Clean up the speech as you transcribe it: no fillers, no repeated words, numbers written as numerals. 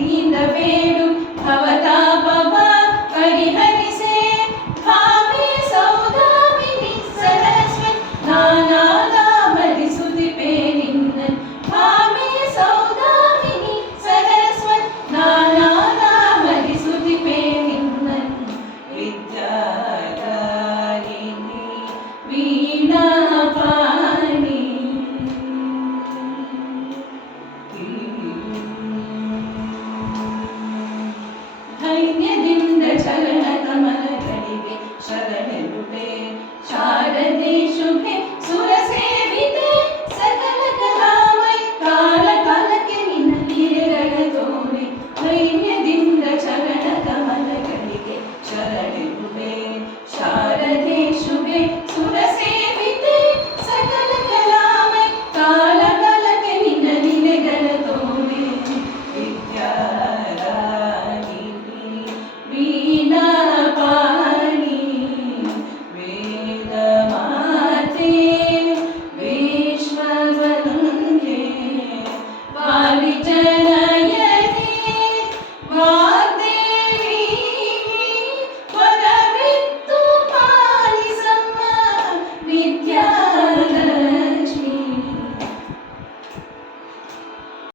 ಭಕ್ತಿಯಿಂದ ಬೇಡು ಭವತಾಪವ ಪರಿಹರಿಸೆ ಭಾಮೆ ಸೌದಾಮಿನಿ ಸರಸ್ವತಿ ನಾನಾದಾಮದಿ ಸುತಿಪೆ ನಿನ್ನನ್ ಭಾಮೆ ಸೌದಾಮಿನಿ ಸರಸ್ವತಿ ನಾನಾದಾಮದಿ ಸುತಿಪೆ ನಿನ್ನನ್ ವಿದ್ಯಾದಾಯಿನಿ ವೀಣಾಪಾಣಿ ಧೈರ್ಯದಿಂದ ಚರಣ ಕಮಲಗಳಿಗೆ ಶರಣೆನುವೆ ಶಾರದೆ ಶುಭೆ ಸುರಸೇವಿತೆ ಸಕಲ ಕಲಾಮಯ ಕಾಲ ಕಾಲಕ್ಕೆ ನಿನ್ನ ಲೀಲೆಗಳ ತೋರೆ ಧೈರ್ಯದಿಂದ ಚರಣ ಕಮಲಗಳಿಗೆ ಶರಣೆನುವೆ ಶಾರದೆ ಶುಭೆ ಸುರಸೇವಿತೆ ಸಕಲ ಕಲಾಮಯ ಕಾಲ ಕಾಲಕ್ಕೆ ನಿನ್ನ ಲೀಲೆಗಳ ತೋರೆ ವಿದ್ಯಾದಾಯಿನಿ ವೀಣಾಪಾಣಿ ವೇದ ಮಾತೆ ವಿಶ್ವವಂದೇ ವಾಲಿಜ